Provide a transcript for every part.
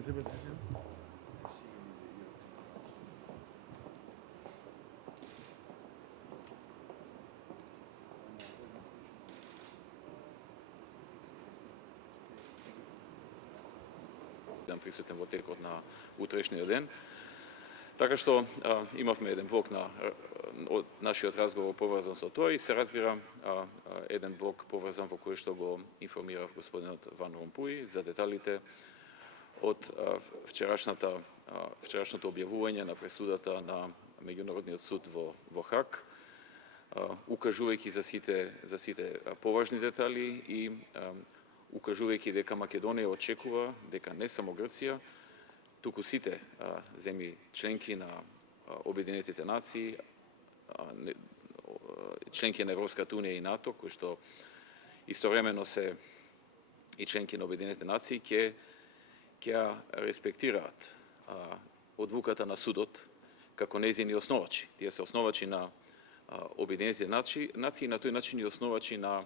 vicepresidente. Присутен во текот на утрешниот ден. Така што имавме еден блок од нашиот разговор поврзан со тоа и се разбира еден блок поврзан во кој што го информирав господинот Ван Ромпуј за деталите од вчерашното објавување на пресудата на Меѓународниот суд во Хаг, укажувајќи за сите поважни детали и укажувајќи дека Македонија очекува дека не само Грција, туку сите земји членки на Обединетите нации, членки на Европската унија и НАТО, кои што истовремено се и членки на Обединетите нации, ќе респектираат одлуката на судот како нејзини основачи. Тие се основачи на Обединетите нации и на тој начин и основачи на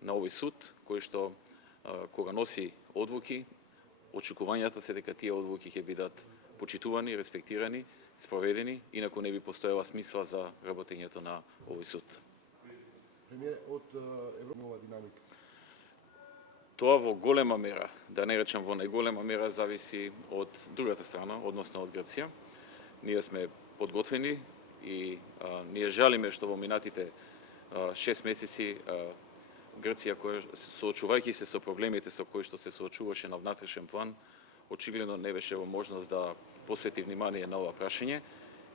овој суд, кој што кога носи одлуки, очекувањата се дека тие одлуки ќе бидат почитувани, респектирани, спроведени, инаку не би постоела смисла за работењето на овој суд. Премиер, од Европа динамика? Тоа во голема мера, да не речам во најголема мера, зависи од другата страна, односно од Грција. Ние сме подготвени и ние жалиме што во минатите 6 месеци Грција, соочувајќи се со проблемите со кои што се соочуваше на внатрешен план, очигледно не беше во можност да посвети внимание на ова прашање.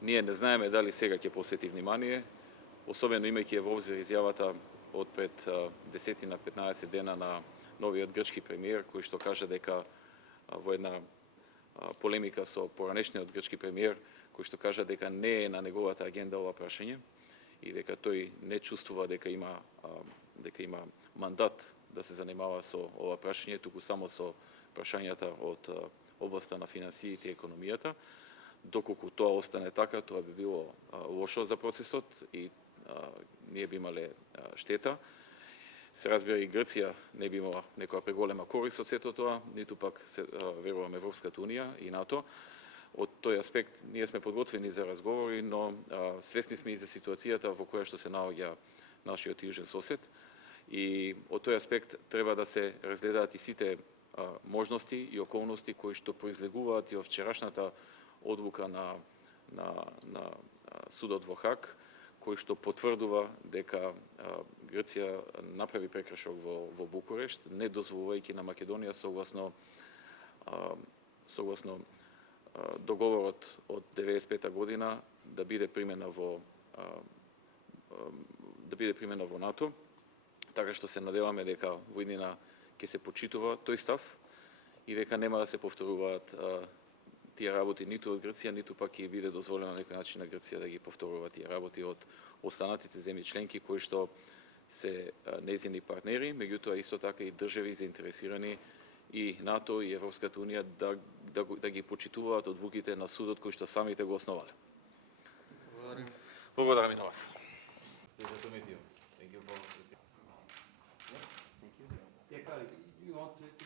Ние не знаеме дали сега ќе посвети внимание, особено имајќи во обзир изјавата од пред 10-15 дена на новиот грчки премиер, кој што кажа дека во една полемика со поранешниот грчки премиер, кој што кажа дека не е на неговата агенда ова прашање и дека тој не чувствува дека има мандат да се занимава со ова прашање, туку само со прашањата од областа на финансиите и економијата. Доколку тоа остане така, тоа би било лошо за процесот и ние би имале штета. Се разбира и Грција не би имала некоја преголема корист од сето тоа, ниту пак верувам Европската унија и НАТО. Од тој аспект ние сме подготвени за разговори, но свесни сме и за ситуацијата во која што се наоѓа нашиот јужен сосед. И од тој аспект треба да се разгледаат и сите можности и околности кои што произлегуваат и од вчерашната одлука на судот во Хаг, кој што потврдува дека Грција направи прекршок во Букурешт, не дозволувајќи на Македонија согласно договорот од 95 година да биде примена во НАТО. Така што се надеваме дека во иднина ќе се почитува тој став и дека нема да се повторуваат тие работи ниту од Грција, ниту пак ќе биде дозволено на некој начин на Грција да ги повторува тие работи од останатите земји членки кои што се нејзини партнери, меѓутоа исто така и држави заинтересирани и НАТО и Европската унија да ги почитуваат одлуките на судот кои што самите го основале. Благодарам и на вас. Yeah, Carly, you want to